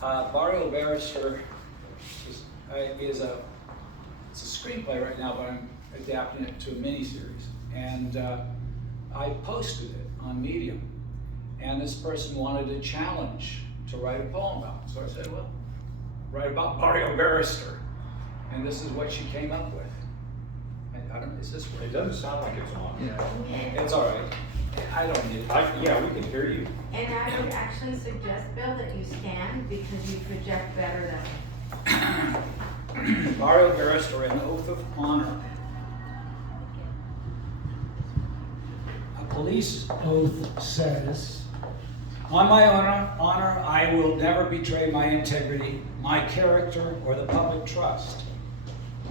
Barrio Barrister is it's a screenplay right now, but I'm adapting it to a miniseries. And I posted it on Medium. And this person wanted a challenge to write a poem about it. So I said, well, write about Barrio Barrister. And this is what she came up with. I don't know, is this It doesn't sound like it's on. Yeah. It's all right. I don't need it. Yeah, we can hear you. And I would actually suggest, Bill, that you stand because you project better than. Barrio Barrister, an oath of honor. A police oath says, on my honor, I will never betray my integrity, my character, or the public trust.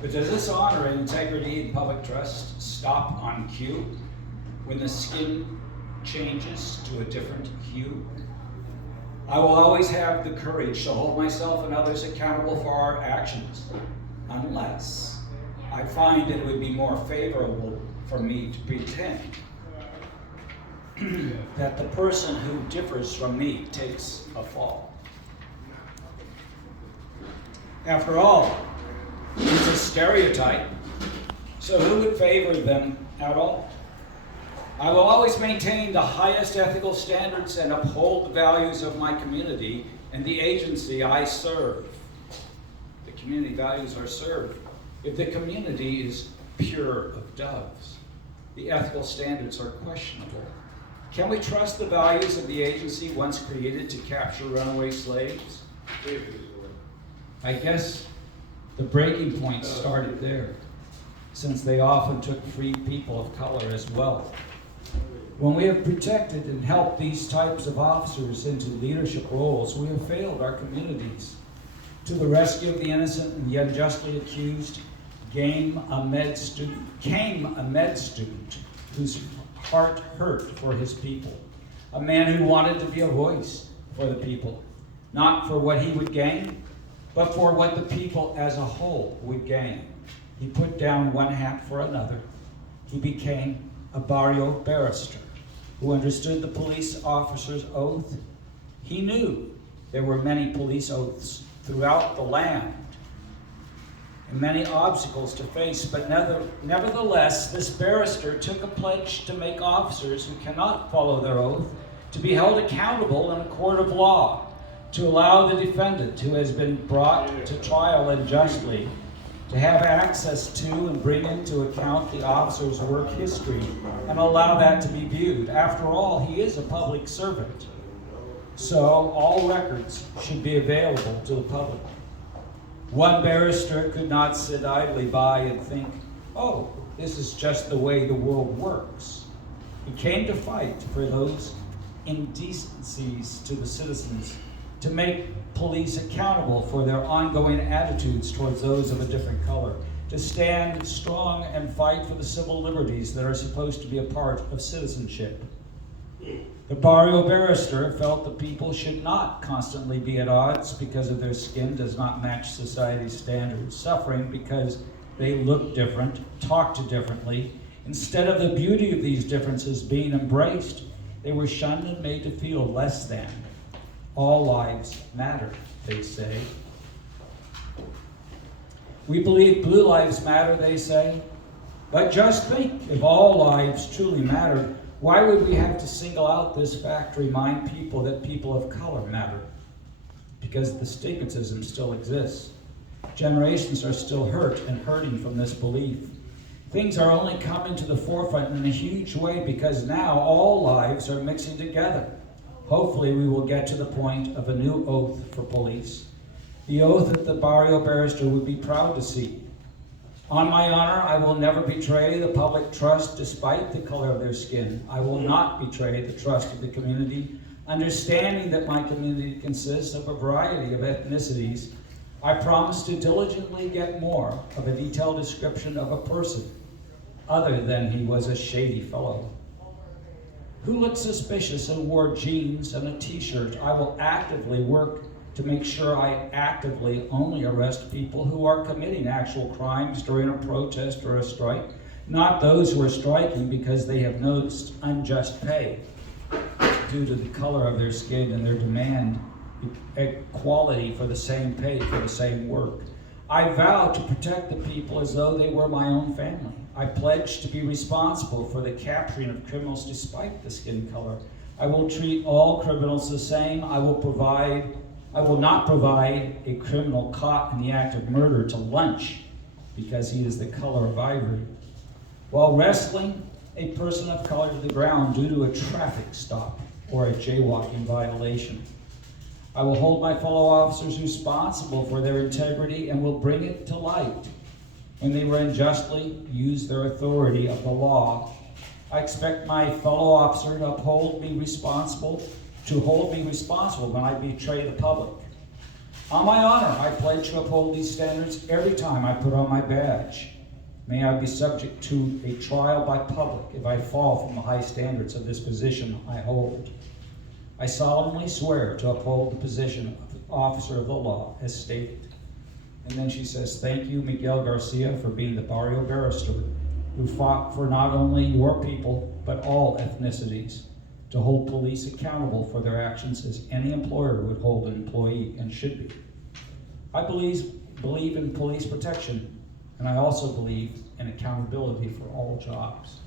But does this honor, integrity, and public trust stop on cue when the skin changes to a different hue? I will always have the courage to hold myself and others accountable for our actions, unless I find it would be more favorable for me to pretend that the person who differs from me takes a fall. After all, it's a stereotype, so who would favor them at all? I will always maintain the highest ethical standards and uphold the values of my community and the agency I serve. The community values are served. If the community is pure of doves, the ethical standards are questionable. Can we trust the values of the agency once created to capture runaway slaves? I guess the breaking point started there, since they often took free people of color as well. When we have protected and helped these types of officers into leadership roles, we have failed our communities. To the rescue of the innocent and the unjustly accused came a med student whose heart hurt for his people, a man who wanted to be a voice for the people, not for what he would gain, but for what the people as a whole would gain. He put down one hat for another. He became a Barrio Barrister who understood the police officer's oath. He knew there were many police oaths throughout the land and many obstacles to face, but nevertheless, this barrister took a pledge to make officers who cannot follow their oath to be held accountable in a court of law, to allow the defendant who has been brought to trial unjustly to have access to and bring into account the officer's work history and allow that to be viewed. After all, he is a public servant, so all records should be available to the public. One barrister could not sit idly by and think, oh, this is just the way the world works. He came to fight for those indecencies to the citizens, to make police accountable for their ongoing attitudes towards those of a different color, to stand strong and fight for the civil liberties that are supposed to be a part of citizenship. The Barrio Barrister felt the people should not constantly be at odds because of their skin does not match society's standards, suffering because they look different, talked differently. Instead of the beauty of these differences being embraced, they were shunned and made to feel less than. All lives matter, they say. We believe blue lives matter, they say. But just think, if all lives truly mattered, why would we have to single out this fact to remind people that people of color matter? Because the stigmatism still exists. Generations are still hurt and hurting from this belief. Things are only coming to the forefront in a huge way because now all lives are mixing together. Hopefully we will get to the point of a new oath for police. The oath that the Barrio Barrister would be proud to see. On my honor, I will never betray the public trust despite the color of their skin. I will not betray the trust of the community, understanding that my community consists of a variety of ethnicities. I promise to diligently get more of a detailed description of a person, other than he was a shady fellow who looked suspicious and wore jeans and a t-shirt. I will actively work to make sure I actively only arrest people who are committing actual crimes during a protest or a strike, not those who are striking because they have noticed unjust pay due to the color of their skin and their demand equality for the same pay, for the same work. I vow to protect the people as though they were my own family. I pledge to be responsible for the capturing of criminals despite the skin color. I will treat all criminals the same. I will not provide a criminal caught in the act of murder to lunch because he is the color of ivory, while wrestling a person of color to the ground due to a traffic stop or a jaywalking violation. I will hold my fellow officers responsible for their integrity and will bring it to light when they will unjustly use their authority of the law. I expect my fellow officer to hold me responsible when I betray the public. On my honor, I pledge to uphold these standards every time I put on my badge. May I be subject to a trial by public if I fall from the high standards of this position I hold. I solemnly swear to uphold the position of officer of the law as stated. And then she says, thank you, Miguel Garcia, for being the barrio barrister who fought for not only your people, but all ethnicities, to hold police accountable for their actions as any employer would hold an employee and should be. I believe in police protection, and I also believe in accountability for all jobs.